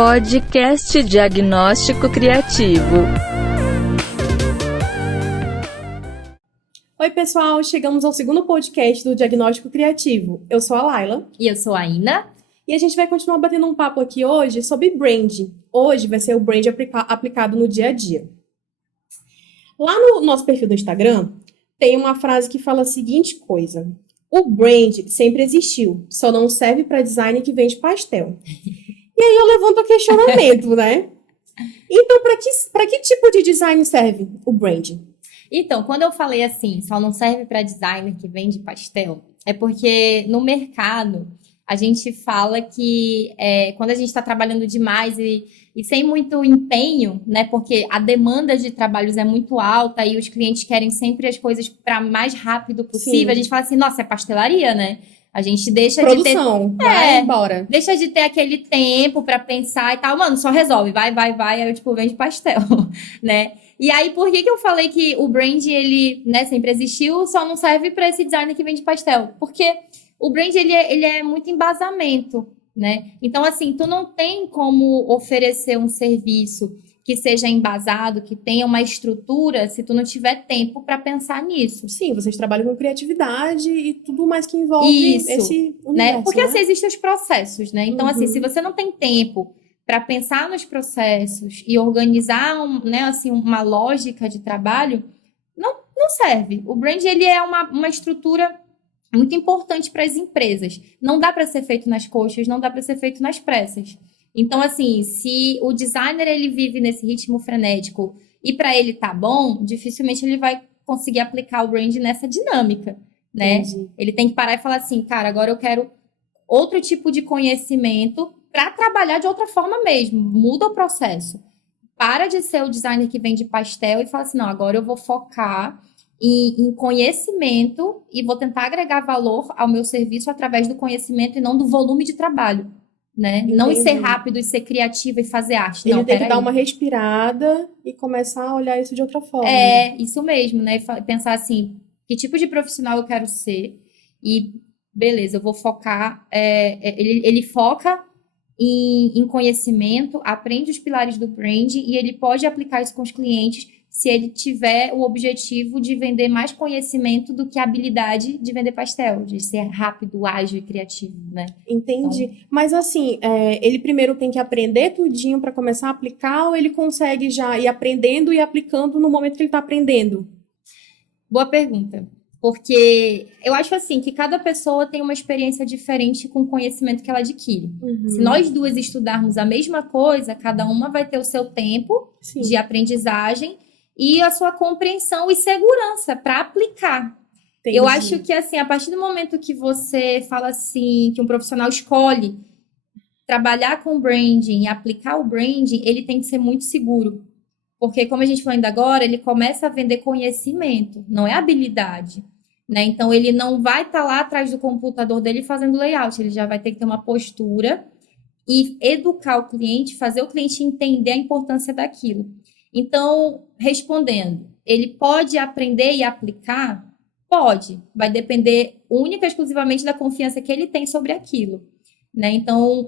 Podcast Diagnóstico Criativo. Oi, pessoal! Chegamos ao segundo podcast do Diagnóstico Criativo. Eu sou a Laila. E eu sou a Ina. E a gente vai continuar batendo um papo aqui hoje sobre branding. Hoje vai ser o branding aplicado no dia a dia. Lá no nosso perfil do Instagram, tem uma frase que fala a seguinte coisa: o brand sempre existiu, só não serve para design que vende pastel. E aí eu levanto o questionamento, né? Então, para que tipo de design serve o branding? Então, quando eu falei assim, só não serve para designer que vende pastel, é porque no mercado a gente fala que quando a gente está trabalhando demais e sem muito empenho, né? Porque a demanda de trabalhos é muito alta e os clientes querem sempre as coisas para mais rápido possível. Sim. A gente fala assim, nossa, é pastelaria, né? A gente deixa Produção, de ter... vai embora. Deixa de ter aquele tempo para pensar e tal. Mano, só resolve, vai. Aí eu, tipo, vende pastel, né? E aí, por que eu falei que o brand, ele, né, sempre existiu, só não serve para esse designer que vende pastel? Porque o brand, ele é muito embasamento, né? Então, assim, tu não tem como oferecer um serviço que seja embasado, que tenha uma estrutura, se tu não tiver tempo para pensar nisso. Sim, vocês trabalham com criatividade e tudo mais que envolve esse universo, né? Porque, né? assim, existem os processos, né? Então, assim, se você não tem tempo para pensar nos processos e organizar né, assim, uma lógica de trabalho, não serve. O brand, ele é uma estrutura muito importante para as empresas. Não dá para ser feito nas coxas, não dá para ser feito nas pressas. Então, assim, se o designer ele vive nesse ritmo frenético e para ele tá bom, dificilmente ele vai conseguir aplicar o brand nessa dinâmica, né? Entendi. Ele tem que parar e falar assim, cara, agora eu quero outro tipo de conhecimento para trabalhar de outra forma mesmo. Muda o processo. Para de ser o designer que vende pastel e fala assim, não, agora eu vou focar em conhecimento e vou tentar agregar valor ao meu serviço através do conhecimento e não do volume de trabalho, né? Entendi. Não em ser rápido e ser criativo e fazer arte. Ele tem que dar uma respirada e começar a olhar isso de outra forma. Isso mesmo, né? Pensar assim, que tipo de profissional eu quero ser e beleza, eu vou focar, ele foca em conhecimento, aprende os pilares do branding e ele pode aplicar isso com os clientes se ele tiver o objetivo de vender mais conhecimento do que a habilidade de vender pastel, de ser rápido, ágil e criativo, né? Entendi. Então, mas assim, ele primeiro tem que aprender tudinho para começar a aplicar ou ele consegue já ir aprendendo e aplicando no momento que ele está aprendendo? Boa pergunta. Porque eu acho assim que cada pessoa tem uma experiência diferente com o conhecimento que ela adquire. Se nós duas estudarmos a mesma coisa, cada uma vai ter o seu tempo de aprendizagem e a sua compreensão e segurança para aplicar. Entendi. Eu acho que assim, a partir do momento que você fala assim, que um profissional escolhe trabalhar com branding e aplicar o branding, ele tem que ser muito seguro. Porque, como a gente falou ainda agora, ele começa a vender conhecimento, não é habilidade, né? Então, ele não vai estar lá atrás do computador dele fazendo layout, ele já vai ter que ter uma postura e educar o cliente, fazer o cliente entender a importância daquilo. Então, respondendo, ele pode aprender e aplicar? Pode, vai depender única e exclusivamente da confiança que ele tem sobre aquilo. Né? Então,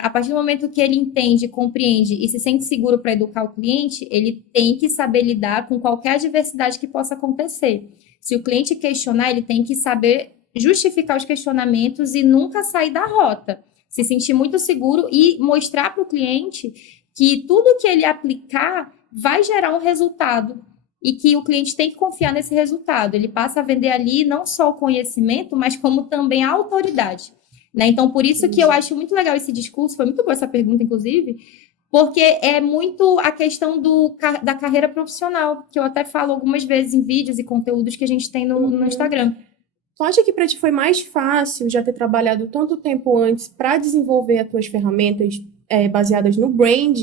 a partir do momento que ele entende, compreende e se sente seguro para educar o cliente, ele tem que saber lidar com qualquer adversidade que possa acontecer. Se o cliente questionar, ele tem que saber justificar os questionamentos e nunca sair da rota. Se sentir muito seguro e mostrar para o cliente que tudo que ele aplicar vai gerar um resultado e que o cliente tem que confiar nesse resultado. Ele passa a vender ali não só o conhecimento, mas como também a autoridade. Né? Então, por isso que eu acho muito legal esse discurso, foi muito boa essa pergunta, inclusive, porque é muito a questão da carreira profissional, que eu até falo algumas vezes em vídeos e conteúdos que a gente tem no Instagram. Tu acha que para ti foi mais fácil já ter trabalhado tanto tempo antes para desenvolver as tuas ferramentas baseadas no brand?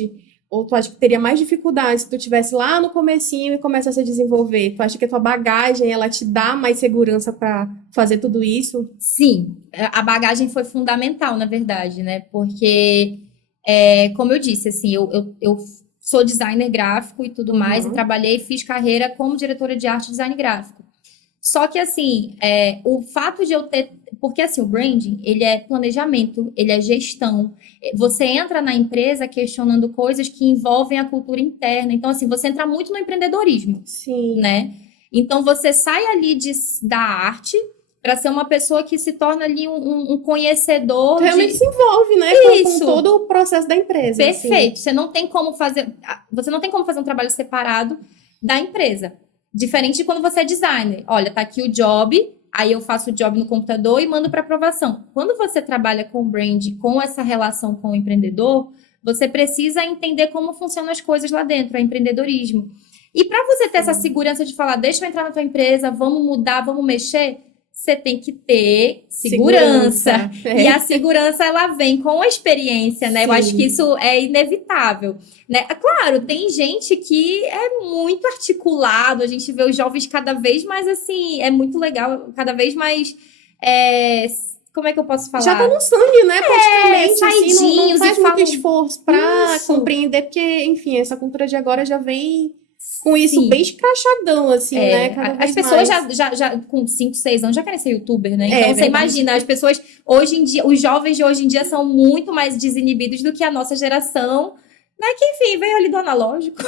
Ou tu acha que teria mais dificuldade se tu estivesse lá no comecinho e começasse a desenvolver? Tu acha que a tua bagagem, ela te dá mais segurança para fazer tudo isso? Sim, a bagagem foi fundamental, na verdade, né? Porque, como eu disse, assim, eu sou designer gráfico e tudo mais, e trabalhei, fiz carreira como diretora de arte e design gráfico. Só que, assim, o fato de eu ter Porque assim, o branding, ele é planejamento, ele é gestão. Você entra na empresa questionando coisas que envolvem a cultura interna. Então, assim, você entra muito no empreendedorismo, Sim. né? Então, você sai ali da arte para ser uma pessoa que se torna ali um conhecedor Realmente de... se envolve, né? Com todo o processo da empresa. Perfeito. Assim. Você não tem como fazer um trabalho separado da empresa. Diferente de quando você é designer. Olha, tá aqui o job, aí eu faço o job no computador e mando para aprovação. Quando você trabalha com brand, com essa relação com o empreendedor, você precisa entender como funcionam as coisas lá dentro, é empreendedorismo. E para você ter essa segurança de falar, deixa eu entrar na tua empresa, vamos mudar, vamos mexer, você tem que ter segurança. É. E a segurança, ela vem com a experiência, né? Sim. Eu acho que isso é inevitável, né? Claro, tem gente que é muito articulado, a gente vê os jovens cada vez mais, assim, é muito legal, cada vez mais... como é que eu posso falar? Já tá no sangue, né? Praticamente, saidinhos assim, não faz e muito falam... esforço pra Isso. compreender, porque, enfim, essa cultura de agora já vem com isso Sim. bem escrachadão, assim, né? Cada As vez pessoas mais. já com 5, 6 anos já querem ser youtuber, né? Então, você verdade. imagina, as pessoas hoje em dia, os jovens de hoje em dia são muito mais desinibidos do que a nossa geração, né? Que, enfim, veio ali do analógico,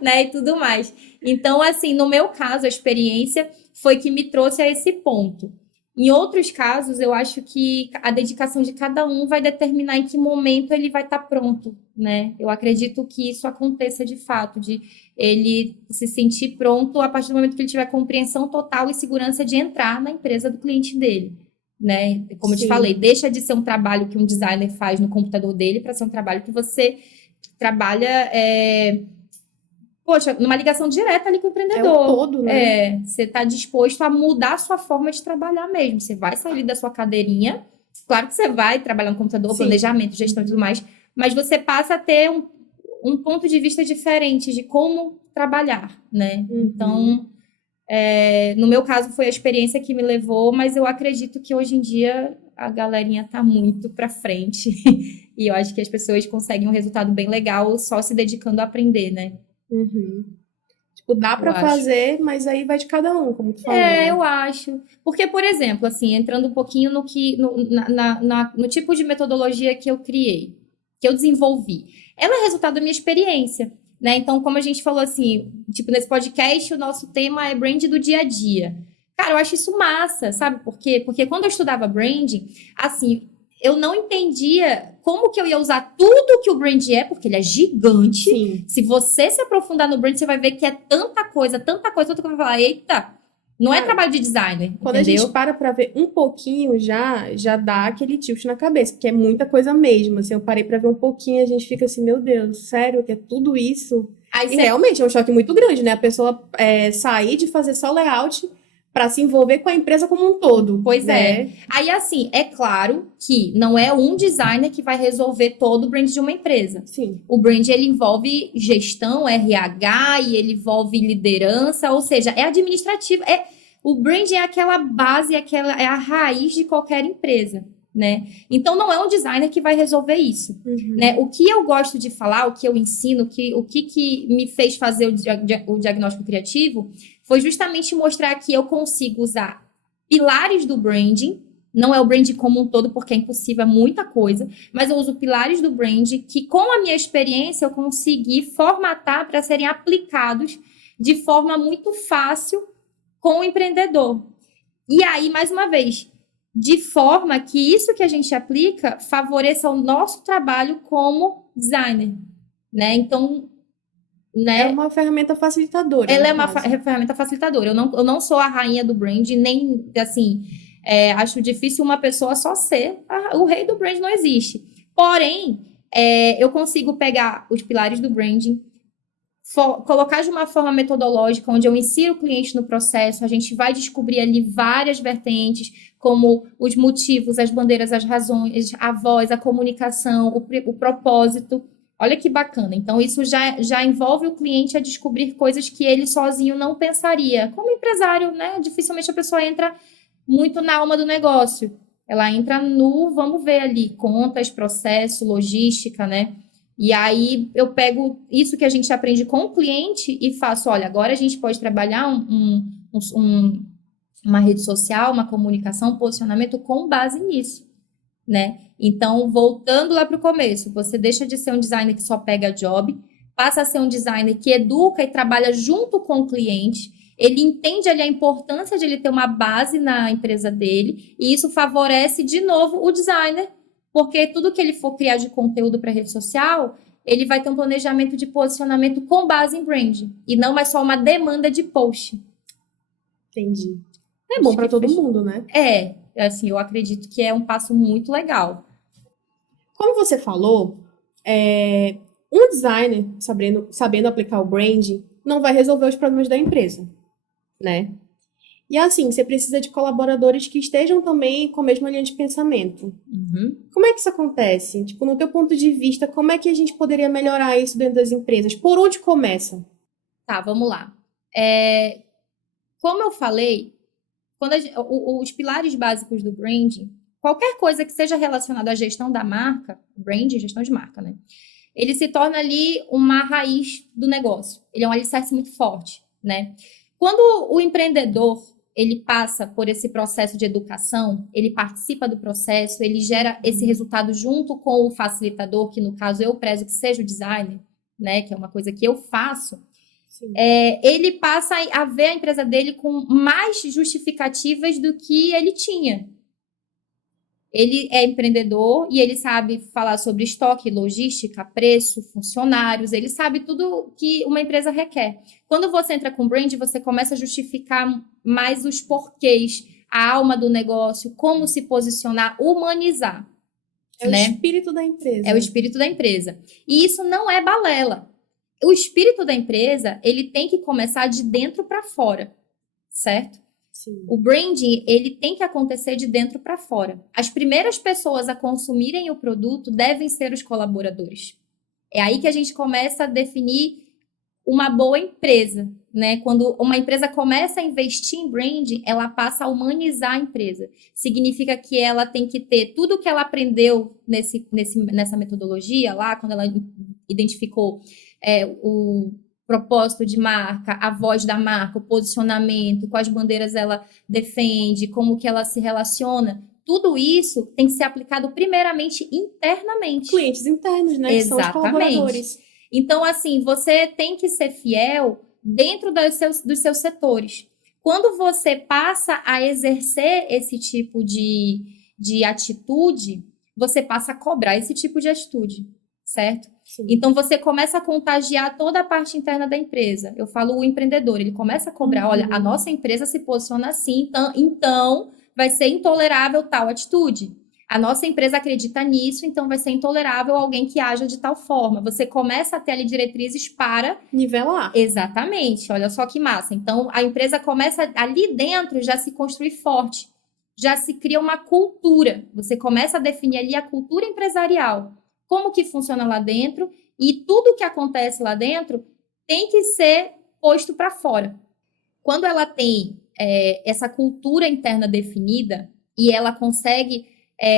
né? E tudo mais. Então, assim, no meu caso, a experiência foi que me trouxe a esse ponto. Em outros casos, eu acho que a dedicação de cada um vai determinar em que momento ele vai estar pronto, né? Eu acredito que isso aconteça de fato, de ele se sentir pronto a partir do momento que ele tiver compreensão total e segurança de entrar na empresa do cliente dele, né? Como eu te Sim. falei, deixa de ser um trabalho que um designer faz no computador dele para ser um trabalho que você trabalha... Poxa, numa ligação direta ali com o empreendedor. É o todo, né? Você está disposto a mudar a sua forma de trabalhar mesmo. Você vai sair da sua cadeirinha. Claro que você vai trabalhar no computador, Sim. planejamento, gestão e tudo mais. Mas você passa a ter um ponto de vista diferente de como trabalhar, né? Uhum. Então, no meu caso, foi a experiência que me levou. Mas eu acredito que hoje em dia a galerinha tá muito pra frente. E eu acho que as pessoas conseguem um resultado bem legal só se dedicando a aprender, né? Uhum. Tipo, dá pra Eu acho. fazer, mas aí vai de cada um, como tu falou. né? Eu acho. Porque, por exemplo, assim, entrando um pouquinho no tipo de metodologia que eu criei, que eu desenvolvi. Ela é resultado da minha experiência, né? Então, como a gente falou assim, tipo, nesse podcast, o nosso tema é brand do dia a dia. Cara, eu acho isso massa, sabe por quê? Porque quando eu estudava branding, assim, eu não entendia como que eu ia usar tudo que o brand é, porque ele é gigante. Sim. Se você se aprofundar no brand, você vai ver que é tanta coisa que você vai falar, eita, não é trabalho de designer, Quando entendeu? a gente para ver um pouquinho, já dá aquele tilt na cabeça, porque é muita coisa mesmo. Assim, eu parei pra ver um pouquinho, a gente fica assim, meu Deus, sério, que é tudo isso? Aí E você realmente é um choque muito grande, né? A pessoa sair de fazer só layout para se envolver com a empresa como um todo. Pois né? Aí, assim, é claro que não é um designer que vai resolver todo o brand de uma empresa. Sim. O brand, ele envolve gestão, RH, e ele envolve liderança, ou seja, é administrativo. O brand é aquela base, é a raiz de qualquer empresa, né? Então, não é um designer que vai resolver isso. Uhum. Né? O que eu gosto de falar, o que eu ensino, o que me fez fazer o diagnóstico criativo foi justamente mostrar que eu consigo usar pilares do branding, não é o branding como um todo, porque é impossível, é muita coisa, mas eu uso pilares do branding que, com a minha experiência, eu consegui formatar para serem aplicados de forma muito fácil com o empreendedor. E aí, mais uma vez, de forma que isso que a gente aplica favoreça o nosso trabalho como designer, né? Então, né? É uma ferramenta facilitadora. Ela no é uma caso. ferramenta facilitadora. Eu não sou a rainha do brand, nem, assim, acho difícil uma pessoa só ser. O rei do brand não existe. Porém, eu consigo pegar os pilares do branding, colocar de uma forma metodológica, onde eu insiro o cliente no processo, a gente vai descobrir ali várias vertentes, como os motivos, as bandeiras, as razões, a voz, a comunicação, o propósito. Olha que bacana. Então, isso já envolve o cliente a descobrir coisas que ele sozinho não pensaria. Como empresário, né? Dificilmente a pessoa entra muito na alma do negócio. Ela entra vamos ver ali, contas, processo, logística, né? E aí, eu pego isso que a gente aprende com o cliente e faço, olha, agora a gente pode trabalhar uma rede social, uma comunicação, um posicionamento com base nisso, né? Então, voltando lá para o começo, você deixa de ser um designer que só pega job, passa a ser um designer que educa e trabalha junto com o cliente, ele entende ali a importância de ele ter uma base na empresa dele, e isso favorece, de novo, o designer, porque tudo que ele for criar de conteúdo para rede social, ele vai ter um planejamento de posicionamento com base em brand, e não mais só uma demanda de post. Entendi. É bom para todo mundo, né? Assim, eu acredito que é um passo muito legal. Como você falou, um designer sabendo aplicar o branding não vai resolver os problemas da empresa, né? E assim, você precisa de colaboradores que estejam também com a mesma linha de pensamento. Como é que isso acontece? Tipo, no teu ponto de vista, como é que a gente poderia melhorar isso dentro das empresas? Por onde começa? Tá, vamos lá. Como eu falei, os pilares básicos do branding, qualquer coisa que seja relacionada à gestão da marca, branding, gestão de marca, né? Ele se torna ali uma raiz do negócio. Ele é um alicerce muito forte, né? Quando o empreendedor, ele passa por esse processo de educação, ele participa do processo, ele gera esse resultado junto com o facilitador, que no caso eu prezo que seja o designer, né? Que é uma coisa que eu faço. Ele passa a ver a empresa dele com mais justificativas do que ele tinha. Ele é empreendedor e ele sabe falar sobre estoque, logística, preço, funcionários, ele sabe tudo que uma empresa requer. Quando você entra com brand, você começa a justificar mais os porquês, a alma do negócio, como se posicionar, humanizar. É o espírito da empresa. É o espírito da empresa. E isso não é balela. O espírito da empresa, ele tem que começar de dentro para fora, certo? Sim. O branding, ele tem que acontecer de dentro para fora. As primeiras pessoas a consumirem o produto devem ser os colaboradores. É aí que a gente começa a definir uma boa empresa, né? Quando uma empresa começa a investir em branding, ela passa a humanizar a empresa. Significa que ela tem que ter tudo que ela aprendeu nessa metodologia lá, quando ela identificou o propósito de marca, a voz da marca, o posicionamento, quais bandeiras ela defende, como que ela se relaciona. Tudo isso tem que ser aplicado primeiramente internamente. Clientes internos, né? Que são os colaboradores. Então, assim, você tem que ser fiel dentro dos seus setores. Quando você passa a exercer esse tipo de atitude, você passa a cobrar esse tipo de atitude, certo? Sim. Então, você começa a contagiar toda a parte interna da empresa. Eu falo o empreendedor, ele começa a cobrar, olha, a nossa empresa se posiciona assim, então vai ser intolerável tal atitude. A nossa empresa acredita nisso, então vai ser intolerável alguém que haja de tal forma. Você começa a ter ali diretrizes para nivelar. Exatamente, olha só que massa. Então, a empresa começa ali dentro já se construir forte, já se cria uma cultura. Você começa a definir ali a cultura empresarial. Como que funciona lá dentro, e tudo que acontece lá dentro tem que ser posto para fora. Quando ela tem essa cultura interna definida e ela consegue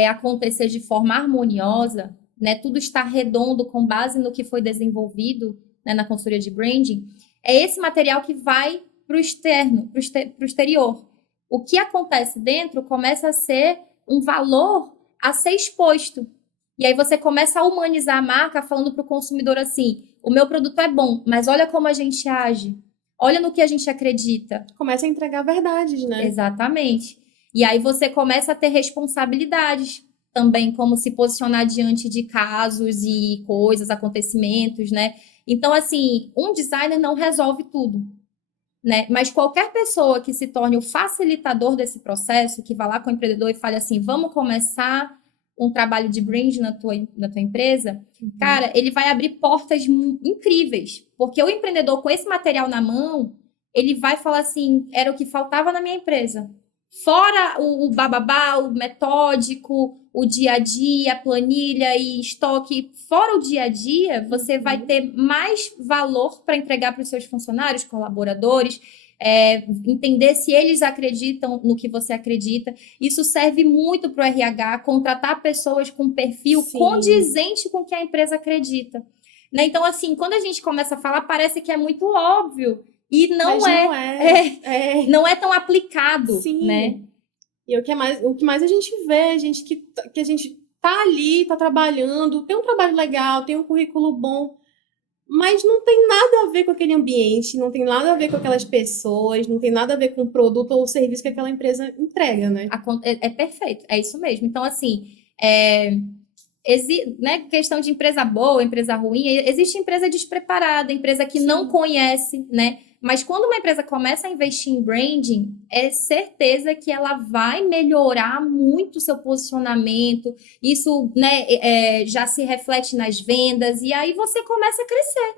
acontecer de forma harmoniosa, né, tudo está redondo com base no que foi desenvolvido, né, na consultoria de branding, é esse material que vai para o externo, para o exterior. O que acontece dentro começa a ser um valor a ser exposto. E aí você começa a humanizar a marca falando para o consumidor assim, o meu produto é bom, mas olha como a gente age, olha no que a gente acredita. Começa a entregar verdades, né? Exatamente. E aí você começa a ter responsabilidades também, como se posicionar diante de casos e coisas, acontecimentos, né? Então, assim, um designer não resolve tudo, né? Mas qualquer pessoa que se torne o facilitador desse processo, que vá lá com o empreendedor e fale assim, vamos começar um trabalho de brand na tua empresa, cara, ele vai abrir portas incríveis. Porque o empreendedor com esse material na mão, ele vai falar assim, era o que faltava na minha empresa. Fora o bababá, o metódico, o dia a dia, planilha e estoque, fora o dia a dia, você vai ter mais valor para entregar para os seus funcionários, colaboradores, entender se eles acreditam no que você acredita. Isso serve muito para o RH, contratar pessoas com perfil condizente com o que a empresa acredita. Né? Então, assim, quando a gente começa a falar, parece que é muito óbvio E não Mas é, não é. não é tão aplicado, Sim. né? E o que mais a gente vê, gente que a gente tá ali, tá trabalhando, tem um trabalho legal, tem um currículo bom, mas não tem nada a ver com aquele ambiente, não tem nada a ver com aquelas pessoas, não tem nada a ver com o produto ou o serviço que aquela empresa entrega, né? É perfeito, é isso mesmo. Então, assim, né, questão de empresa boa, empresa ruim, existe empresa despreparada, empresa que não conhece, né? Mas quando uma empresa começa a investir em branding, é certeza que ela vai melhorar muito o seu posicionamento, isso, né, já se reflete nas vendas, e aí você começa a crescer.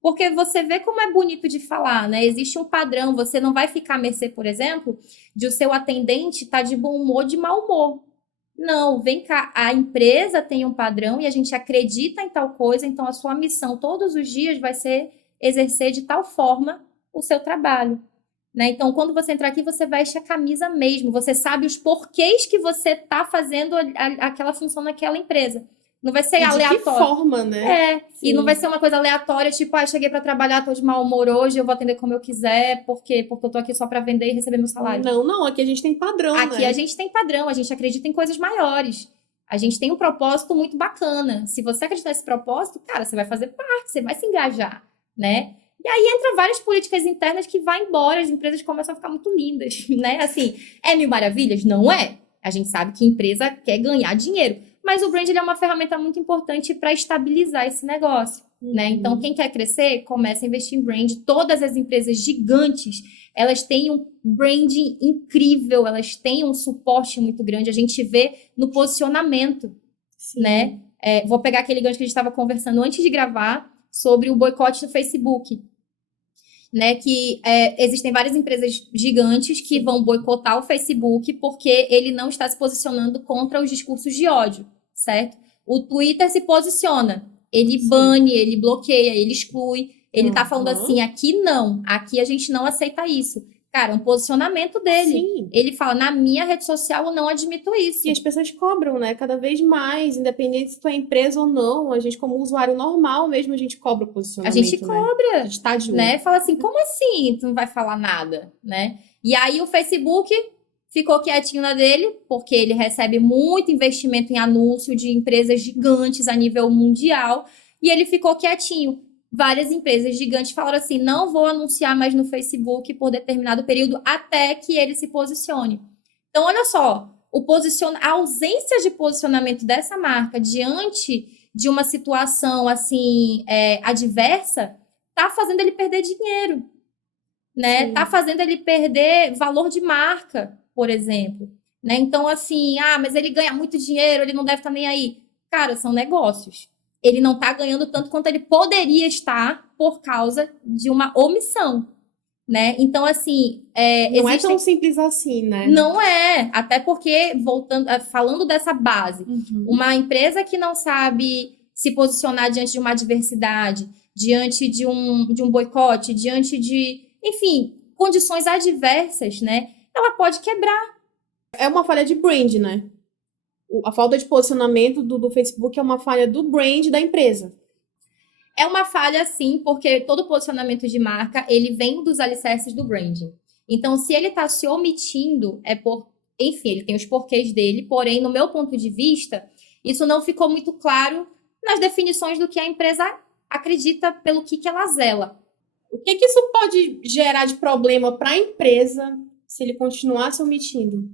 Porque você vê como é bonito de falar, né? Existe um padrão, você não vai ficar à mercê, por exemplo, de o seu atendente estar de bom humor, de mau humor. Não, vem cá, a empresa tem um padrão e a gente acredita em tal coisa, então a sua missão todos os dias vai ser exercer de tal forma o seu trabalho, né? Então, quando você entrar aqui, você veste a camisa mesmo, você sabe os porquês que você está fazendo aquela função naquela empresa. Não vai ser E de aleatório. que forma, né? E não vai ser uma coisa aleatória, tipo, cheguei para trabalhar, tô de mau humor hoje, eu vou atender como eu quiser, porque eu tô aqui só para vender e receber meu salário. Não, aqui a gente tem padrão, Aqui né? a gente tem padrão, a gente acredita em coisas maiores. A gente tem um propósito muito bacana. Se você acreditar nesse propósito, cara, você vai fazer parte, você vai se engajar, né? E aí entra várias políticas internas que vai embora, as empresas começam a ficar muito lindas, né? Assim, é mil maravilhas? Não é. A gente sabe que a empresa quer ganhar dinheiro, mas o brand ele é uma ferramenta muito importante para estabilizar esse negócio, né? Então, quem quer crescer, começa a investir em brand. Todas as empresas gigantes, elas têm um branding incrível, elas têm um suporte muito grande. A gente vê no posicionamento, né? Vou pegar aquele gancho que a gente estava conversando antes de gravar sobre o boicote do Facebook, né? Que existem várias empresas gigantes que vão boicotar o Facebook porque ele não está se posicionando contra os discursos de ódio, certo? O Twitter se posiciona, ele bane, ele bloqueia, ele exclui, ele tá falando assim, aqui não, aqui a gente não aceita isso. Cara, é um posicionamento dele. Sim. Ele fala, na minha rede social eu não admito isso. E as pessoas cobram, né? Cada vez mais, independente se tu é empresa ou não, a gente como usuário normal mesmo, a gente cobra o posicionamento, A gente cobra, a gente tá de olho. né? Fala assim, como assim tu não vai falar nada, né? E aí o Facebook ficou quietinho na dele, porque ele recebe muito investimento em anúncio de empresas gigantes a nível mundial, e ele ficou quietinho. Várias empresas gigantes falaram assim, não vou anunciar mais no Facebook por determinado período até que ele se posicione. Então, olha só, a ausência de posicionamento dessa marca diante de uma situação assim adversa tá fazendo ele perder dinheiro, né? Sim. Tá fazendo ele perder valor de marca, por exemplo, né? Então, assim, mas ele ganha muito dinheiro, ele não deve estar nem aí. Cara, são negócios. Ele não está ganhando tanto quanto ele poderia estar por causa de uma omissão, né? Então, assim... não é tão simples assim, né? Não é. Até porque, falando dessa base, uma empresa que não sabe se posicionar diante de uma adversidade, diante de um boicote, diante de, enfim, condições adversas, né? Ela pode quebrar. É uma falha de brand, né? A falta de posicionamento do Facebook é uma falha do brand da empresa. É uma falha, sim, porque todo posicionamento de marca, ele vem dos alicerces do branding. Então, se ele está se omitindo, enfim, ele tem os porquês dele, porém, no meu ponto de vista, isso não ficou muito claro nas definições do que a empresa acredita pelo que ela zela. O que isso pode gerar de problema para a empresa se ele continuar se omitindo?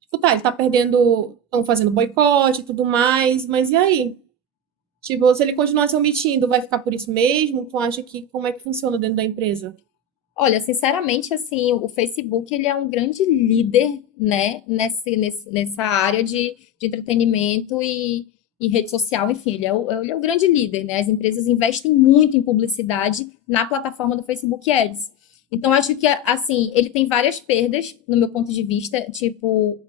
Tipo, ele tá perdendo, estão fazendo boicote e tudo mais, mas e aí? Tipo, se ele continuar se omitindo, vai ficar por isso mesmo? Tu acha que como é que funciona dentro da empresa? Olha, sinceramente, assim, o Facebook, ele é um grande líder, né, nessa área de entretenimento e rede social, enfim, ele é o grande líder, né? As empresas investem muito em publicidade na plataforma do Facebook Ads. Então, acho que, assim, ele tem várias perdas, no meu ponto de vista, tipo,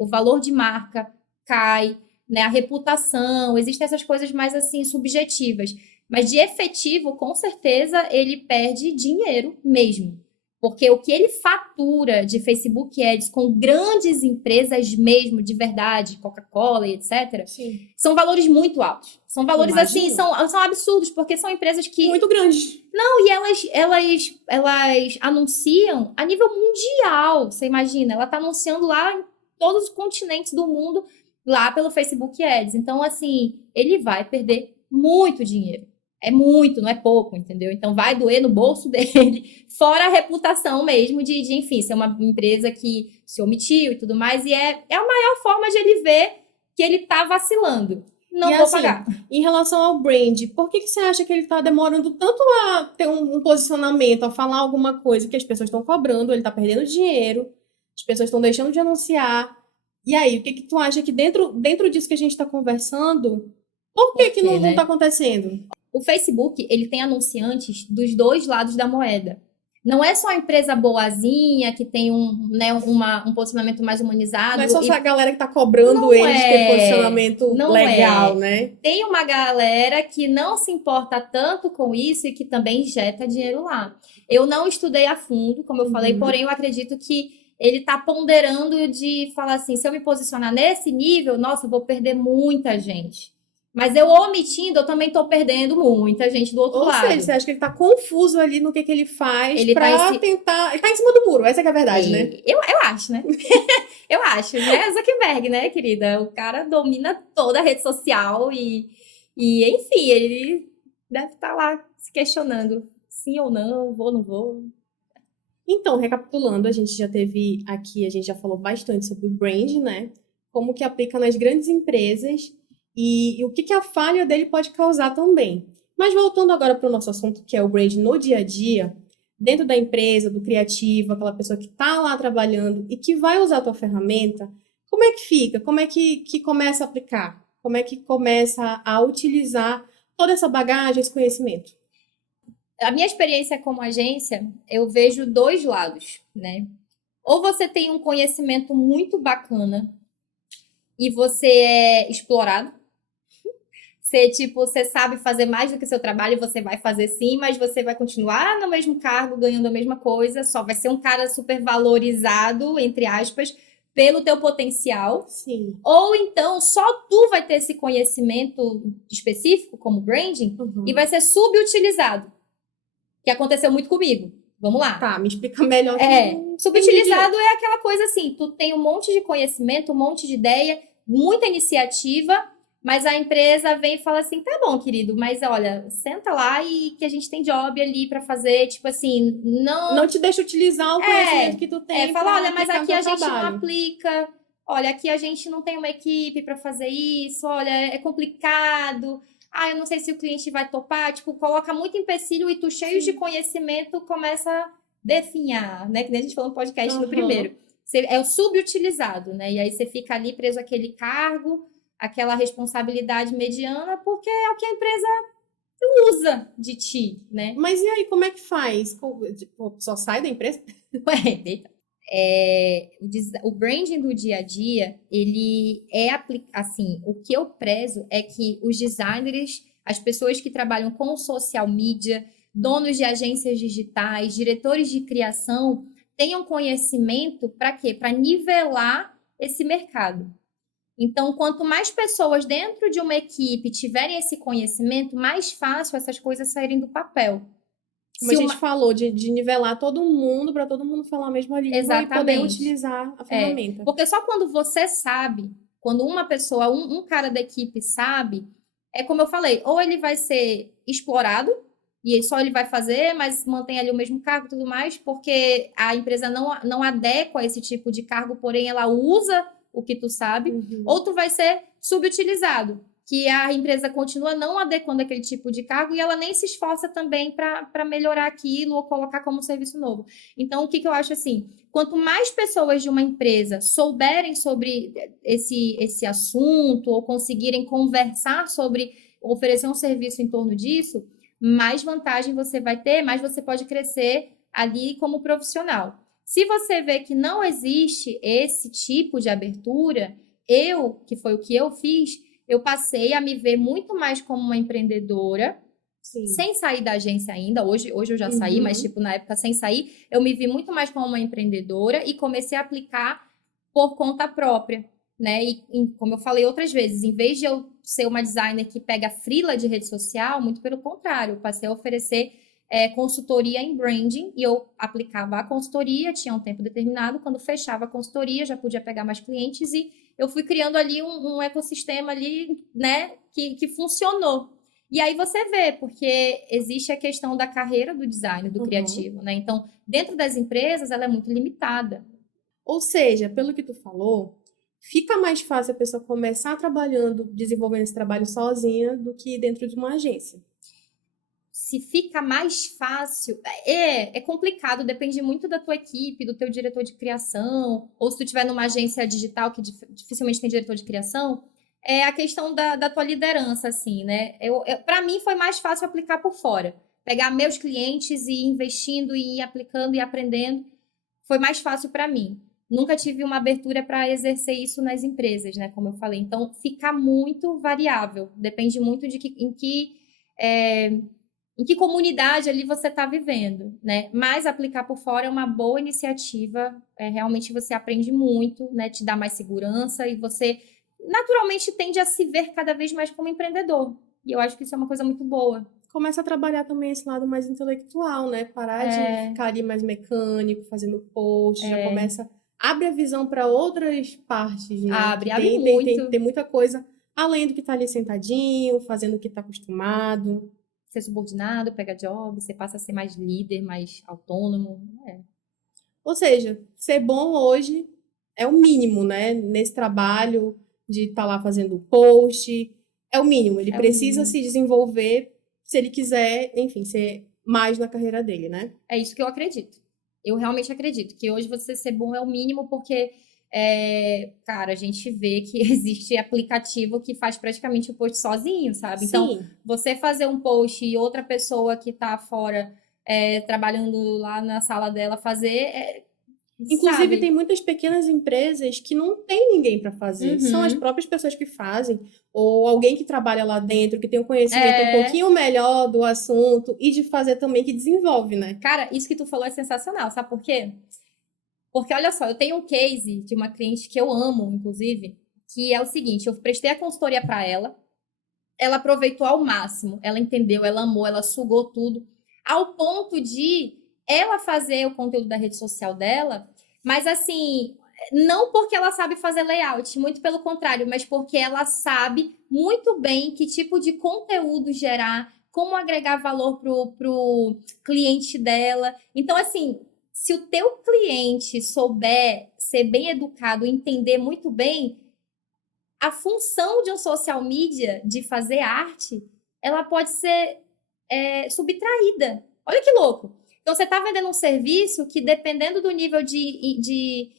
o valor de marca cai, né, a reputação, existem essas coisas mais, assim, subjetivas. Mas, de efetivo, com certeza, ele perde dinheiro mesmo. Porque o que ele fatura de Facebook Ads com grandes empresas mesmo, de verdade, Coca-Cola e etc., Sim. são valores muito altos. São valores, Imagino. assim, são absurdos, porque são empresas que... Muito grande. Não, e elas anunciam a nível mundial, você imagina. Ela está anunciando lá em todos os continentes do mundo, lá pelo Facebook Ads. Então, assim, ele vai perder muito dinheiro. É muito, não é pouco, entendeu? Então, vai doer no bolso dele, fora a reputação mesmo de enfim, ser uma empresa que se omitiu e tudo mais. E é a maior forma de ele ver que ele tá vacilando. Não E vou assim, pagar. em relação ao brand, por que você acha que ele tá demorando tanto a ter um posicionamento, a falar alguma coisa que as pessoas estão cobrando, ele tá perdendo dinheiro, as pessoas estão deixando de anunciar. E aí, o que tu acha que dentro disso que a gente tá conversando, por que não, né? não tá acontecendo? O Facebook, ele tem anunciantes dos dois lados da moeda. Não é só a empresa boazinha que tem um posicionamento mais humanizado. Não é só essa galera que tá cobrando eles ter posicionamento legal, né? Tem uma galera que não se importa tanto com isso e que também injeta dinheiro lá. Eu não estudei a fundo, como eu falei, porém eu acredito que ele tá ponderando de falar assim, se eu me posicionar nesse nível, nossa, eu vou perder muita gente. Mas eu omitindo, eu também tô perdendo muita gente do outro lado. Ou seja, você acha que ele tá confuso ali no que ele faz Ele pra tentar... Ele tá em cima do muro, essa que é a verdade, né? Eu acho, né? Eu acho, né? Zuckerberg, né, querida? O cara domina toda a rede social e enfim, ele deve estar lá se questionando sim ou não, vou ou não vou. Então, recapitulando, a gente já teve aqui, a gente já falou bastante sobre o brand, né? Como que aplica nas grandes empresas e o que a falha dele pode causar também. Mas voltando agora para o nosso assunto, que é o brand no dia a dia, dentro da empresa, do criativo, aquela pessoa que está lá trabalhando e que vai usar a tua ferramenta, como é que fica? Como é que começa a aplicar? Como é que começa a utilizar toda essa bagagem, esse conhecimento? A minha experiência como agência, eu vejo dois lados, né? Ou você tem um conhecimento muito bacana e você é explorado. Você sabe fazer mais do que o seu trabalho, você vai fazer sim, mas você vai continuar no mesmo cargo, ganhando a mesma coisa, só vai ser um cara super valorizado, entre aspas, pelo teu potencial. Sim. Ou então, só tu vai ter esse conhecimento específico, como branding, e vai ser subutilizado. Que aconteceu muito comigo. Vamos lá. Tá, me explica melhor. Subutilizado é aquela coisa assim, tu tem um monte de conhecimento, um monte de ideia, muita iniciativa, mas a empresa vem e fala assim, tá bom, querido, mas olha, senta lá e que a gente tem job ali pra fazer, tipo assim, não te deixa utilizar o conhecimento que tu tem. Fala, olha, mas aqui a gente não aplica, olha, aqui a gente não tem uma equipe pra fazer isso, olha, é complicado, eu não sei se o cliente vai topar, tipo, coloca muito empecilho e tu, cheio de conhecimento, começa a definhar, né, que nem a gente falou no podcast no primeiro. É o subutilizado, né, e aí você fica ali preso àquele cargo, aquela responsabilidade mediana, porque é o que a empresa usa de ti, né? Mas e aí, como é que faz? Só sai da empresa? O branding do dia a dia, ele é assim, o que eu prezo é que os designers, as pessoas que trabalham com social media, donos de agências digitais, diretores de criação, tenham conhecimento para quê? Para nivelar esse mercado. Então, quanto mais pessoas dentro de uma equipe tiverem esse conhecimento, mais fácil essas coisas saírem do papel. Como a gente falou, de nivelar todo mundo, para todo mundo falar a mesma língua e poder utilizar a ferramenta. Porque só quando você sabe, quando uma pessoa, um cara da equipe sabe, é como eu falei, ou ele vai ser explorado, e só ele vai fazer, mas mantém ali o mesmo cargo e tudo mais, porque a empresa não adequa a esse tipo de cargo, porém ela usa o que tu sabe, ou tu vai ser subutilizado, que a empresa continua não adequando aquele tipo de cargo e ela nem se esforça também para melhorar aquilo ou colocar como serviço novo. Então, o que eu acho assim? Quanto mais pessoas de uma empresa souberem sobre esse assunto ou conseguirem conversar sobre oferecer um serviço em torno disso, mais vantagem você vai ter, mais você pode crescer ali como profissional. Se você vê que não existe esse tipo de abertura, que foi o que eu fiz, eu passei a me ver muito mais como uma empreendedora, Sim. sem sair da agência ainda. Hoje eu já saí, mas tipo, na época sem sair, eu me vi muito mais como uma empreendedora e comecei a aplicar por conta própria, né? E como eu falei outras vezes, em vez de eu ser uma designer que pega freela de rede social, muito pelo contrário, eu passei a oferecer consultoria em branding e eu aplicava a consultoria, tinha um tempo determinado, quando fechava a consultoria já podia pegar mais clientes e eu fui criando ali um ecossistema ali, né, que funcionou. E aí você vê, porque existe a questão da carreira do designer, do criativo, né? Então, dentro das empresas, ela é muito limitada. Ou seja, pelo que tu falou, fica mais fácil a pessoa começar trabalhando, desenvolvendo esse trabalho sozinha do que dentro de uma agência. Se fica mais fácil, é complicado, depende muito da tua equipe, do teu diretor de criação, ou se tu estiver numa agência digital que dificilmente tem diretor de criação, é a questão da tua liderança, assim, né? Para mim foi mais fácil aplicar por fora. Pegar meus clientes e ir investindo e ir aplicando e aprendendo, foi mais fácil para mim. Nunca tive uma abertura para exercer isso nas empresas, né? Como eu falei. Então, fica muito variável. Depende muito de em que comunidade ali você está vivendo, né? Mas aplicar por fora é uma boa iniciativa. Realmente você aprende muito, né? Te dá mais segurança e você naturalmente tende a se ver cada vez mais como empreendedor. E eu acho que isso é uma coisa muito boa. Começa a trabalhar também esse lado mais intelectual, né? Parar de ficar ali mais mecânico, fazendo post, já começa... Abre a visão para outras partes, né? Abre muito. Tem muita coisa além do que tá ali sentadinho, fazendo o que tá acostumado. Ser subordinado, pega job, você passa a ser mais líder, mais autônomo. Ou seja, ser bom hoje é o mínimo, né? Nesse trabalho de estar lá fazendo post, é o mínimo. Ele precisa se desenvolver se ele quiser, enfim, ser mais na carreira dele, né? É isso que eu acredito. Eu realmente acredito que hoje você ser bom é o mínimo, porque, cara, a gente vê que existe aplicativo que faz praticamente o post sozinho, sabe? Sim. Então, você fazer um post e outra pessoa que tá fora trabalhando lá na sala dela fazer... Inclusive, sabe? tem muitas pequenas empresas que não tem ninguém para fazer. São as próprias pessoas que fazem, ou alguém que trabalha lá dentro, que tem um conhecimento um pouquinho melhor do assunto e de fazer também, que desenvolve, né? Cara, isso que tu falou é sensacional, sabe por quê? Porque, olha só, eu tenho um case de uma cliente que eu amo, inclusive, que é o seguinte, eu prestei a consultoria para ela aproveitou ao máximo, ela entendeu, ela amou, ela sugou tudo, ao ponto de ela fazer o conteúdo da rede social dela, mas assim, não porque ela sabe fazer layout, muito pelo contrário, mas porque ela sabe muito bem que tipo de conteúdo gerar, como agregar valor pro cliente dela. Então, assim, se o teu cliente souber ser bem educado, entender muito bem, a função de um social media, de fazer arte, ela pode ser subtraída. Olha que louco! Então, você está vendendo um serviço que, dependendo do nível de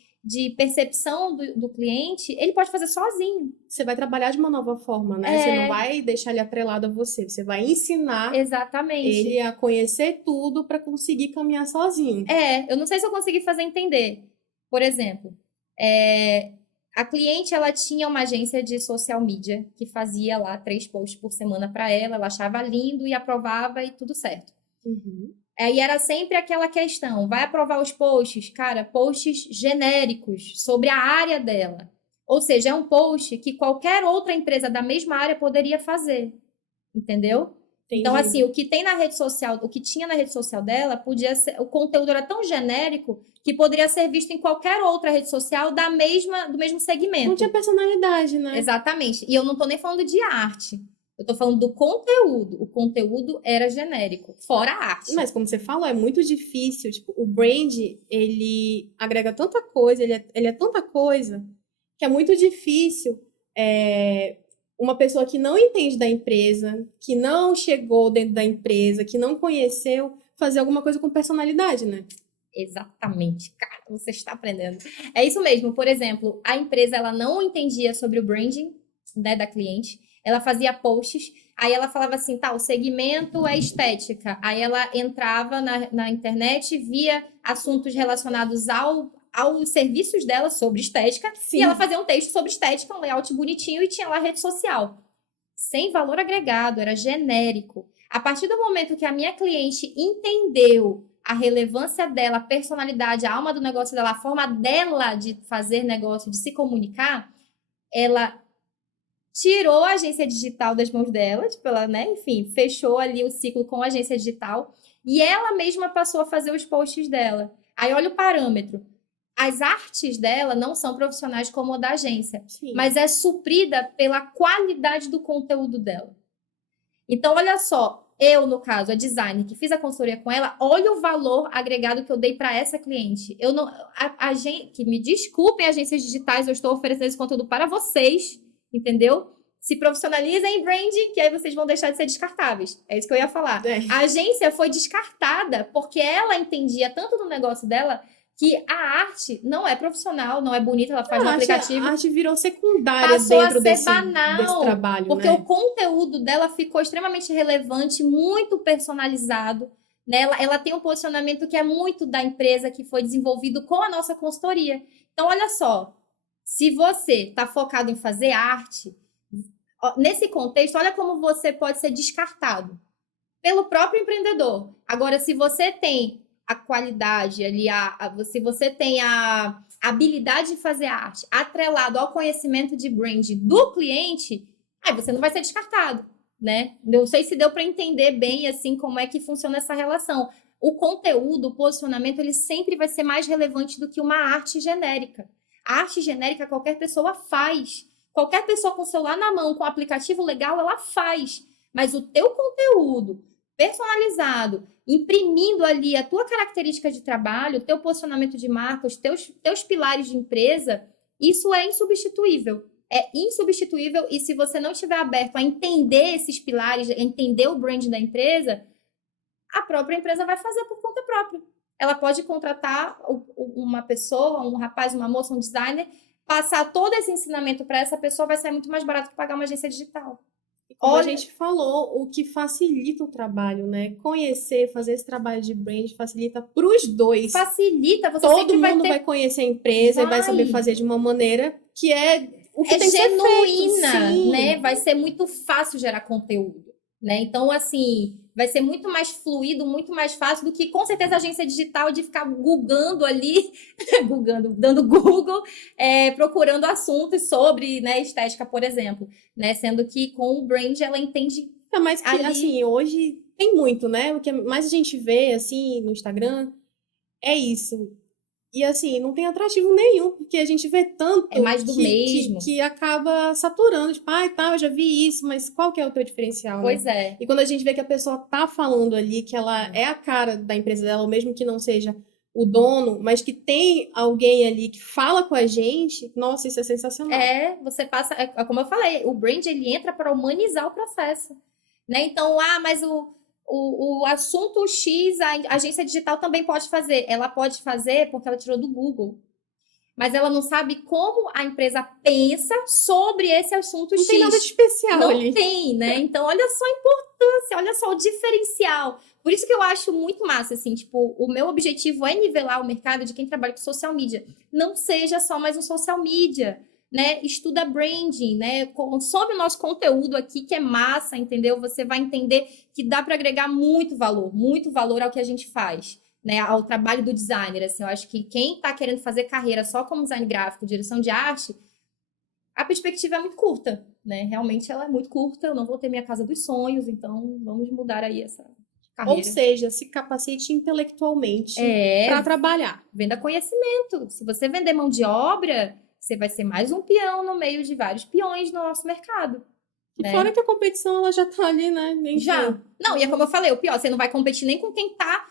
percepção do cliente, ele pode fazer sozinho. Você vai trabalhar de uma nova forma, né? Você não vai deixar ele atrelado a você. Você vai ensinar ele a conhecer tudo para conseguir caminhar sozinho. Eu não sei se eu consegui fazer entender. Por exemplo, a cliente, ela tinha uma agência de social media que fazia lá 3 posts por semana para ela achava lindo e aprovava e tudo certo. E era sempre aquela questão, vai aprovar os posts? Cara, posts genéricos sobre a área dela. Ou seja, é um post que qualquer outra empresa da mesma área poderia fazer. Entendeu? Entendi. Então, assim, o que tem na rede social, o que tinha na rede social dela, podia ser, o conteúdo era tão genérico que poderia ser visto em qualquer outra rede social do mesmo segmento. Não tinha personalidade, né? Exatamente. E eu não tô nem falando de arte. Eu tô falando do conteúdo. O conteúdo era genérico, fora a arte. Mas, como você falou, é muito difícil. Tipo, o brand, ele agrega tanta coisa, ele é tanta coisa, que é muito difícil uma pessoa que não entende da empresa, que não chegou dentro da empresa, que não conheceu, fazer alguma coisa com personalidade, né? Exatamente, cara, você está aprendendo. É isso mesmo. Por exemplo, a empresa, ela não entendia sobre o branding, né, da cliente. Ela fazia posts, aí ela falava assim, tá, o segmento é estética. Aí ela entrava na internet, via assuntos relacionados aos serviços dela sobre estética. Sim. E ela fazia um texto sobre estética, um layout bonitinho e tinha lá a rede social. Sem valor agregado, era genérico. A partir do momento que a minha cliente entendeu a relevância dela, a personalidade, a alma do negócio dela, a forma dela de fazer negócio, de se comunicar, ela tirou a agência digital das mãos dela, tipo, ela, né, enfim, fechou ali o ciclo com a agência digital e ela mesma passou a fazer os posts dela. Aí olha o parâmetro. As artes dela não são profissionais como a da agência, Sim. mas é suprida pela qualidade do conteúdo dela. Então, olha só, eu, no caso, a designer que fiz a consultoria com ela, olha o valor agregado que eu dei para essa cliente. Eu não, que me desculpem, agências digitais, eu estou oferecendo esse conteúdo para vocês, entendeu? Se profissionalizem em branding, que aí vocês vão deixar de ser descartáveis. É isso que eu ia falar. A agência foi descartada porque ela entendia tanto do negócio dela que a arte não é profissional, não é bonita, ela faz um aplicativo. A arte virou secundária passou dentro a ser desse banal, trabalho, porque né? o conteúdo dela ficou extremamente relevante, muito personalizado, né? Ela tem um posicionamento que é muito da empresa que foi desenvolvido com a nossa consultoria. Então, olha só, se você está focado em fazer arte, nesse contexto, olha como você pode ser descartado pelo próprio empreendedor. Agora, se você tem a qualidade ali, se você tem a habilidade de fazer arte atrelado ao conhecimento de brand do cliente, aí você não vai ser descartado, né? Não sei se deu para entender bem, assim, como é que funciona essa relação. O conteúdo, o posicionamento, ele sempre vai ser mais relevante do que uma arte genérica. A arte genérica qualquer pessoa faz. Qualquer pessoa com o celular na mão, com um aplicativo legal, ela faz. Mas o teu conteúdo personalizado, imprimindo ali a tua característica de trabalho, o teu posicionamento de marca, os teus pilares de empresa, isso é insubstituível. É insubstituível e se você não estiver aberto a entender esses pilares, a entender o brand da empresa, a própria empresa vai fazer por conta própria. Ela pode contratar uma pessoa, um rapaz, uma moça, um designer, passar todo esse ensinamento para essa pessoa, vai ser muito mais barato que pagar uma agência digital. Como a gente falou, o que facilita o trabalho, né? Conhecer, fazer esse trabalho de brand facilita para os dois. Facilita, você Todo sempre mundo vai vai conhecer a empresa e vai saber fazer de uma maneira que é o que tem que ser feito. Genuína, Sim. né? Vai ser muito fácil gerar conteúdo, né? Então, assim, vai ser muito mais fluido, muito mais fácil do que, com certeza, a agência digital de ficar googando ali, dando Google, procurando assuntos sobre, né, estética, por exemplo, né? Sendo que com o brand ela entende. Mas que, assim, hoje tem muito, né? O que mais a gente vê, assim, no Instagram é isso. E, assim, não tem atrativo nenhum, porque a gente vê tanto É mais do mesmo. Que acaba saturando. Tipo, eu já vi isso, mas qual que é o teu diferencial, Pois né? é. E quando a gente vê que a pessoa tá falando ali que ela é a cara da empresa dela, ou mesmo que não seja o dono, mas que tem alguém ali que fala com a gente, nossa, isso é sensacional. Você passa, como eu falei, o brand ele entra para humanizar o processo, né? Então, mas o assunto X, a agência digital também pode fazer. Ela pode fazer porque ela tirou do Google. Mas ela não sabe como a empresa pensa sobre esse assunto X. Não tem nada de especial não ali. Não tem, né? Então, olha só a importância, olha só o diferencial. Por isso que eu acho muito massa, assim, tipo, o meu objetivo é nivelar o mercado de quem trabalha com social media. Não seja só mais um social media, né? Estuda branding, né? Consome o nosso conteúdo aqui, que é massa, entendeu? Você vai entender que dá para agregar muito valor ao que a gente faz, né? Ao trabalho do designer, assim. Eu acho que quem está querendo fazer carreira só como design gráfico, direção de arte, a perspectiva é muito curta, né? Realmente ela é muito curta, eu não vou ter minha casa dos sonhos, então vamos mudar aí essa carreira. Ou seja, se capacite intelectualmente para trabalhar. Venda conhecimento. Se você vender mão de obra, você vai ser mais um peão no meio de vários peões no nosso mercado. E fora que a competição ela já tá ali, né? Enfim. Já. Não, e é como eu falei, o pior, você não vai competir nem com quem tá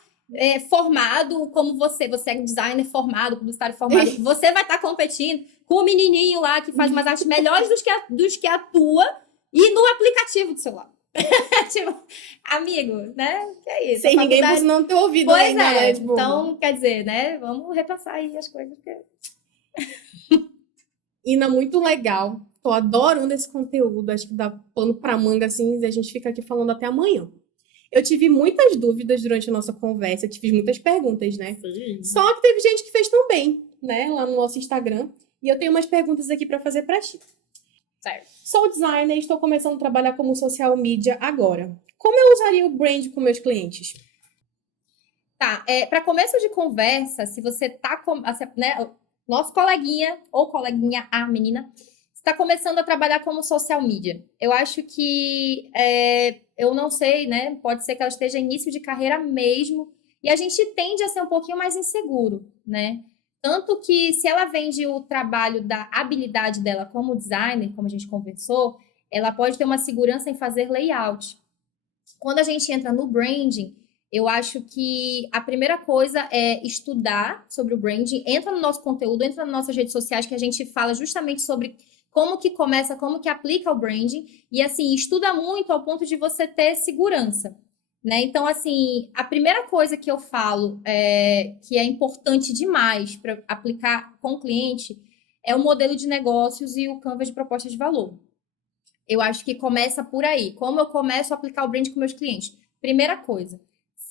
formado como você. Você é designer formado, publicitário formado. Você vai estar competindo com o menininho lá que faz umas artes melhores dos que a tua e no aplicativo do celular. Tipo, amigo, né? Que é isso? Sem ninguém buzinando teu ouvido. Pois ainda, né? Tipo... Então, quer dizer, né? Vamos repassar aí as coisas. Ina, muito legal. Tô adorando esse conteúdo. Acho que dá pano pra manga, assim, e a gente fica aqui falando até amanhã. Eu tive muitas dúvidas durante a nossa conversa, te fiz muitas perguntas, né? Sim. Só que teve gente que fez também, né? Lá no nosso Instagram. E eu tenho umas perguntas aqui pra fazer pra ti. Certo. Sou designer e estou começando a trabalhar como social media agora. Como eu usaria o brand com meus clientes? Tá, para começo de conversa, se você tá com, né, nosso coleguinha ou coleguinha, a menina, está começando a trabalhar como social media. Eu acho que, eu não sei, né, pode ser que ela esteja em início de carreira mesmo, e a gente tende a ser um pouquinho mais inseguro, né? Tanto que se ela vende o trabalho da habilidade dela como designer, como a gente conversou, ela pode ter uma segurança em fazer layout. Quando a gente entra no branding, eu acho que a primeira coisa é estudar sobre o branding, entra no nosso conteúdo, entra nas nossas redes sociais, que a gente fala justamente sobre como que começa, como que aplica o branding, e assim, estuda muito ao ponto de você ter segurança, né? Então, assim, a primeira coisa que eu falo que é importante demais para aplicar com o cliente é o modelo de negócios e o Canvas de proposta de valor. Eu acho que começa por aí. Como eu começo a aplicar o brand com meus clientes? Primeira coisa,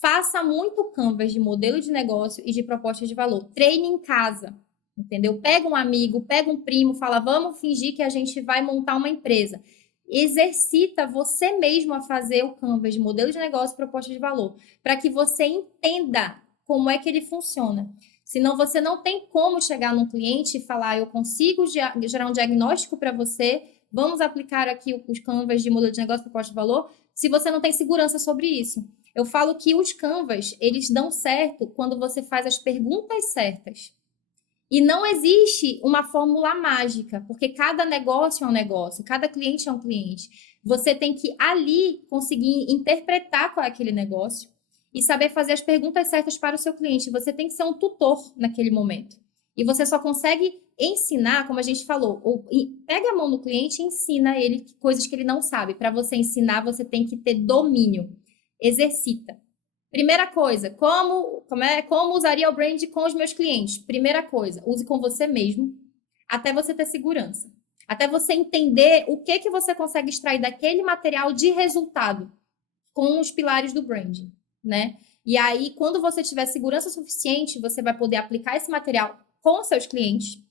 faça muito Canvas de modelo de negócio e de proposta de valor. Treine em casa, entendeu? Pega um amigo, pega um primo, fala, vamos fingir que a gente vai montar uma empresa. Exercita você mesmo a fazer o Canvas de modelo de negócio e proposta de valor, para que você entenda como é que ele funciona. Senão você não tem como chegar num cliente e falar, eu consigo gerar um diagnóstico para você, vamos aplicar aqui os Canvas de modelo de negócio e proposta de valor, se você não tem segurança sobre isso. Eu falo que os Canvas, eles dão certo quando você faz as perguntas certas. E não existe uma fórmula mágica, porque cada negócio é um negócio, cada cliente é um cliente. Você tem que ali conseguir interpretar qual é aquele negócio e saber fazer as perguntas certas para o seu cliente. Você tem que ser um tutor naquele momento. E você só consegue ensinar, como a gente falou, pega a mão do cliente e ensina ele coisas que ele não sabe. Para você ensinar, você tem que ter domínio. Exercita. Primeira coisa, como usaria o brand com os meus clientes? Primeira coisa, use com você mesmo, até você ter segurança. Até você entender o que você consegue extrair daquele material de resultado com os pilares do branding, né? E aí, quando você tiver segurança suficiente, você vai poder aplicar esse material com os seus clientes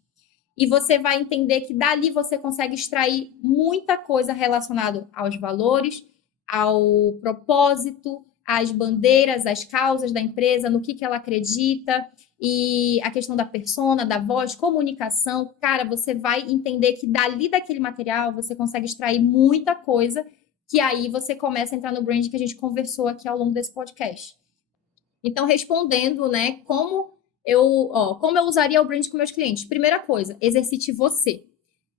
e você vai entender que dali você consegue extrair muita coisa relacionada aos valores, ao propósito, às bandeiras, às causas da empresa, no que ela acredita, e a questão da persona, da voz, comunicação. Cara, você vai entender que dali daquele material você consegue extrair muita coisa, que aí você começa a entrar no brand que a gente conversou aqui ao longo desse podcast. Então, respondendo, né, como eu usaria o brand com meus clientes? Primeira coisa, exercite você.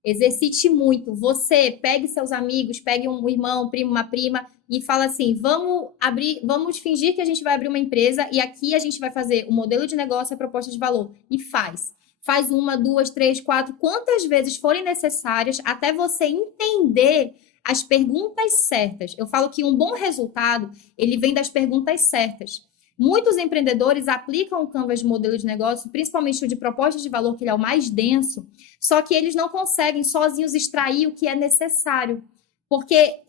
Exercite muito. Você pegue seus amigos, pegue um irmão, um primo, uma prima e fala assim, vamos fingir que a gente vai abrir uma empresa e aqui a gente vai fazer o modelo de negócio e a proposta de valor. E faz. Faz 1, 2, 3, 4, quantas vezes forem necessárias até você entender as perguntas certas. Eu falo que um bom resultado, ele vem das perguntas certas. Muitos empreendedores aplicam o Canvas de modelo de negócio, principalmente o de proposta de valor, que ele é o mais denso, só que eles não conseguem sozinhos extrair o que é necessário. Porque,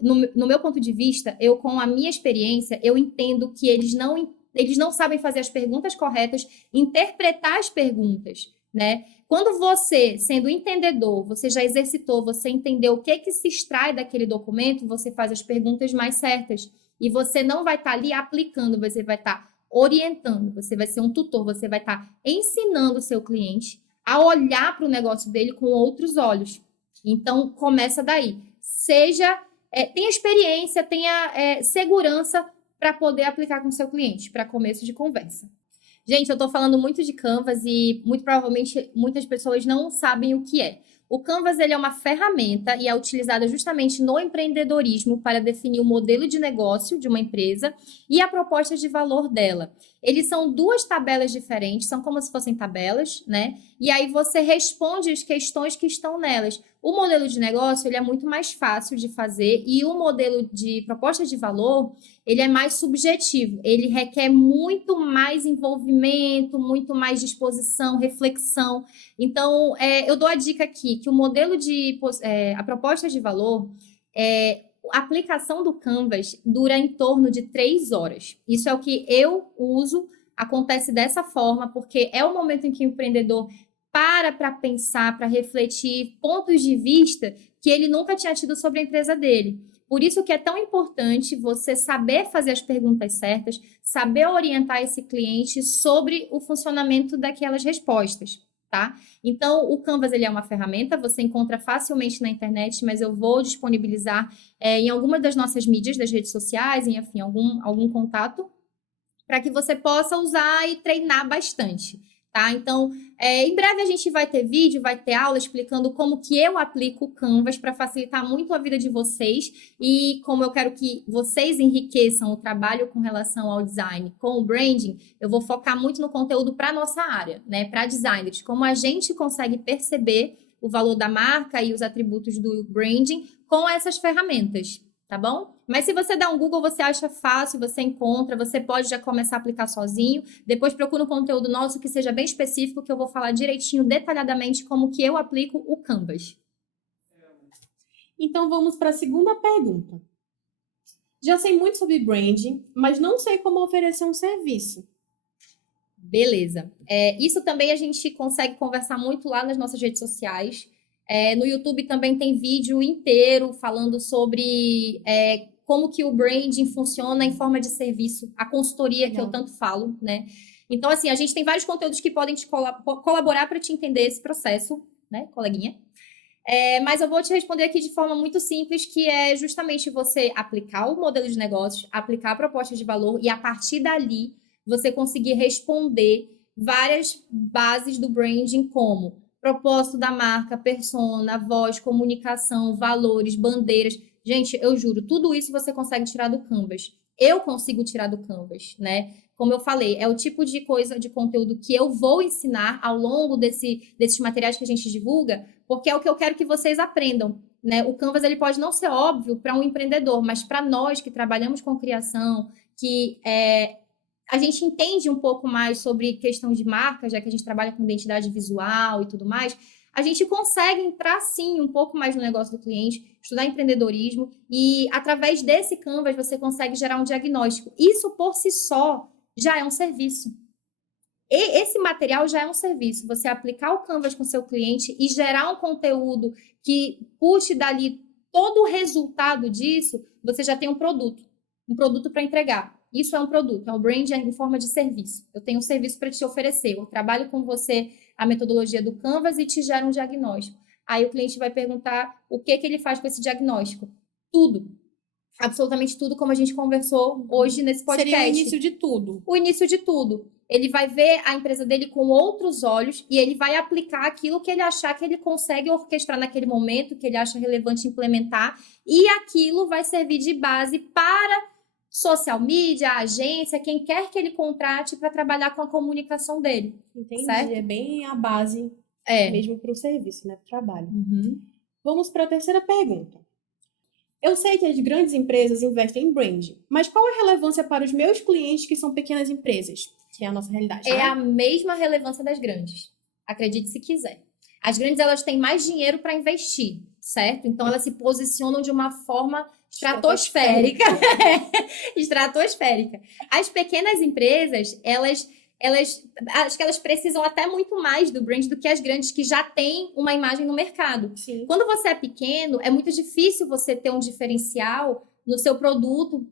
no meu ponto de vista, com a minha experiência, eu entendo que eles não sabem fazer as perguntas corretas, interpretar as perguntas, né? Quando você, sendo entendedor, você já exercitou, você entendeu o que se extrai daquele documento, você faz as perguntas mais certas. E você não vai estar ali aplicando, você vai estar orientando, você vai ser um tutor, você vai estar ensinando o seu cliente a olhar para o negócio dele com outros olhos. Então, começa daí. Tenha experiência, tenha segurança para poder aplicar com o seu cliente, para começo de conversa. Gente, eu estou falando muito de Canvas e muito provavelmente muitas pessoas não sabem o que é. O Canvas ele é uma ferramenta e é utilizada justamente no empreendedorismo para definir o modelo de negócio de uma empresa e a proposta de valor dela. Eles são 2 tabelas diferentes, são como se fossem tabelas, né? E aí você responde as questões que estão nelas. O modelo de negócio ele é muito mais fácil de fazer e o modelo de proposta de valor ele é mais subjetivo. Ele requer muito mais envolvimento, muito mais disposição, reflexão. Então, eu dou a dica aqui que o modelo a proposta de valor, a aplicação do Canvas dura em torno de 3 horas. Isso é o que eu uso, acontece dessa forma, porque é o momento em que o empreendedor para pensar, para refletir pontos de vista que ele nunca tinha tido sobre a empresa dele. Por isso que é tão importante você saber fazer as perguntas certas, saber orientar esse cliente sobre o funcionamento daquelas respostas, tá? Então, o Canvas, ele é uma ferramenta, você encontra facilmente na internet, mas eu vou disponibilizar em alguma das nossas mídias, das redes sociais, enfim, algum contato, para que você possa usar e treinar bastante, tá? Então, em breve a gente vai ter vídeo, vai ter aula explicando como que eu aplico o Canvas para facilitar muito a vida de vocês e como eu quero que vocês enriqueçam o trabalho com relação ao design, com o branding, eu vou focar muito no conteúdo para nossa área, né? Para designers, como a gente consegue perceber o valor da marca e os atributos do branding com essas ferramentas. Tá bom? Mas se você dá um Google, você acha fácil, você encontra, você pode já começar a aplicar sozinho. Depois procura um conteúdo nosso que seja bem específico, que eu vou falar direitinho, detalhadamente, como que eu aplico o Canvas. Então, vamos para a segunda pergunta. Já sei muito sobre branding, mas não sei como oferecer um serviço. Beleza. Isso também a gente consegue conversar muito lá nas nossas redes sociais. No YouTube também tem vídeo inteiro falando sobre como que o branding funciona em forma de serviço, a consultoria que eu tanto falo, né? Então, assim, a gente tem vários conteúdos que podem te colaborar para te entender esse processo, né, coleguinha? Mas eu vou te responder aqui de forma muito simples, que é justamente você aplicar o modelo de negócios, aplicar a proposta de valor e, a partir dali, você conseguir responder várias bases do branding, como propósito da marca, persona, voz, comunicação, valores, bandeiras. Gente, eu juro, tudo isso você consegue tirar do Canvas. Eu consigo tirar do Canvas, né? Como eu falei, é o tipo de coisa, de conteúdo que eu vou ensinar ao longo desses materiais que a gente divulga, porque é o que eu quero que vocês aprendam, né? O Canvas, ele pode não ser óbvio para um empreendedor, mas para nós que trabalhamos com criação, que a gente entende um pouco mais sobre questão de marca, já que a gente trabalha com identidade visual e tudo mais, a gente consegue entrar, sim, um pouco mais no negócio do cliente, estudar empreendedorismo e, através desse Canvas, você consegue gerar um diagnóstico. Isso, por si só, já é um serviço. E esse material já é um serviço. Você aplicar o Canvas com o seu cliente e gerar um conteúdo que puxe dali todo o resultado disso, você já tem um produto para entregar. Isso é um produto, é o branding em forma de serviço. Eu tenho um serviço para te oferecer. Eu trabalho com você a metodologia do Canvas e te gero um diagnóstico. Aí o cliente vai perguntar o que ele faz com esse diagnóstico. Tudo. Absolutamente tudo, como a gente conversou hoje nesse podcast. Seria o início de tudo. O início de tudo. Ele vai ver a empresa dele com outros olhos e ele vai aplicar aquilo que ele achar que ele consegue orquestrar naquele momento, que ele acha relevante implementar, e aquilo vai servir de base para social media, agência, quem quer que ele contrate para trabalhar com a comunicação dele. Entendi. Certo? É bem a base mesmo para o serviço, né? Para o trabalho. Uhum. Vamos para a terceira pergunta. Eu sei que as grandes empresas investem em branding, mas qual a relevância para os meus clientes que são pequenas empresas? Que é a nossa realidade, É né? a mesma relevância das grandes. Acredite se quiser. As grandes, elas têm mais dinheiro para investir, certo? Então, elas se posicionam de uma forma estratosférica. Estratosférica. As pequenas empresas, elas acho que elas precisam até muito mais do brand do que as grandes, que já têm uma imagem no mercado. Sim. Quando você é pequeno, é muito difícil você ter um diferencial no seu produto,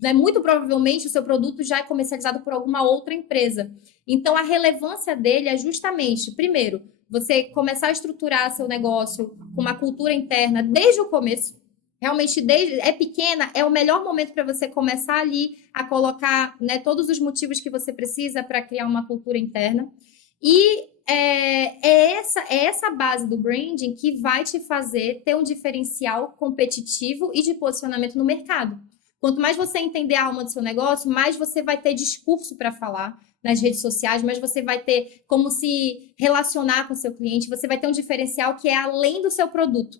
né? Muito provavelmente o seu produto já é comercializado por alguma outra empresa. Então, a relevância dele é justamente, primeiro, você começar a estruturar seu negócio com uma cultura interna desde o começo. Realmente, é pequena, é o melhor momento para você começar ali a colocar, né, todos os motivos que você precisa para criar uma cultura interna. E é essa base do branding que vai te fazer ter um diferencial competitivo e de posicionamento no mercado. Quanto mais você entender a alma do seu negócio, mais você vai ter discurso para falar nas redes sociais, mais você vai ter como se relacionar com o seu cliente, você vai ter um diferencial que é além do seu produto,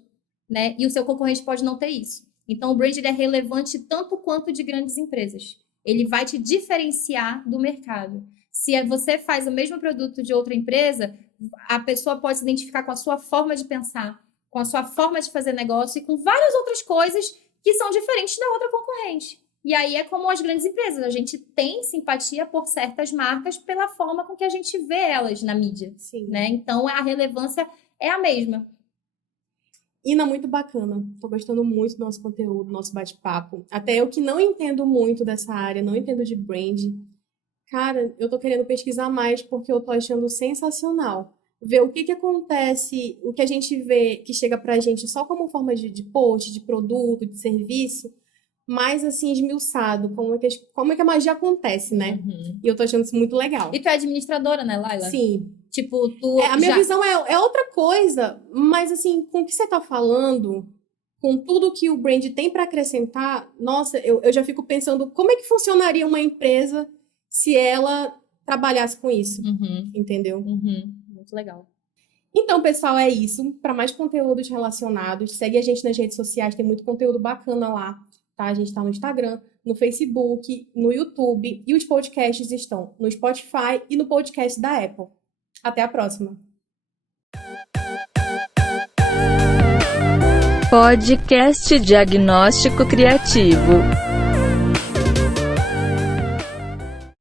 né? E o seu concorrente pode não ter isso. Então, o brand ele é relevante tanto quanto de grandes empresas. Ele vai te diferenciar do mercado. Se você faz o mesmo produto de outra empresa, a pessoa pode se identificar com a sua forma de pensar, com a sua forma de fazer negócio e com várias outras coisas que são diferentes da outra concorrente. E aí é como as grandes empresas, a gente tem simpatia por certas marcas pela forma com que a gente vê elas na mídia, Sim. né? Então a relevância é a mesma. Ina, muito bacana. Tô gostando muito do nosso conteúdo, do nosso bate-papo. Até eu que não entendo muito dessa área, não entendo de brand. Cara, eu tô querendo pesquisar mais porque eu tô achando sensacional. Ver o que que acontece, o que a gente vê que chega pra gente só como forma de post, de produto, de serviço, mais assim esmiuçado, como é que a magia acontece, né? E eu tô achando isso muito legal. E tu é administradora, né, Laila? Sim. Tipo, tu A minha já... visão é outra coisa, mas assim, com o que você tá falando, com tudo que o brand tem para acrescentar, nossa, eu já fico pensando como é que funcionaria uma empresa se ela trabalhasse com isso, entendeu? Muito legal. Então, pessoal, é isso. Para mais conteúdos relacionados, segue a gente nas redes sociais, tem muito conteúdo bacana lá, tá? A gente tá no Instagram, no Facebook, no YouTube, e os podcasts estão no Spotify e no podcast da Apple. Até a próxima! Podcast Diagnóstico Criativo.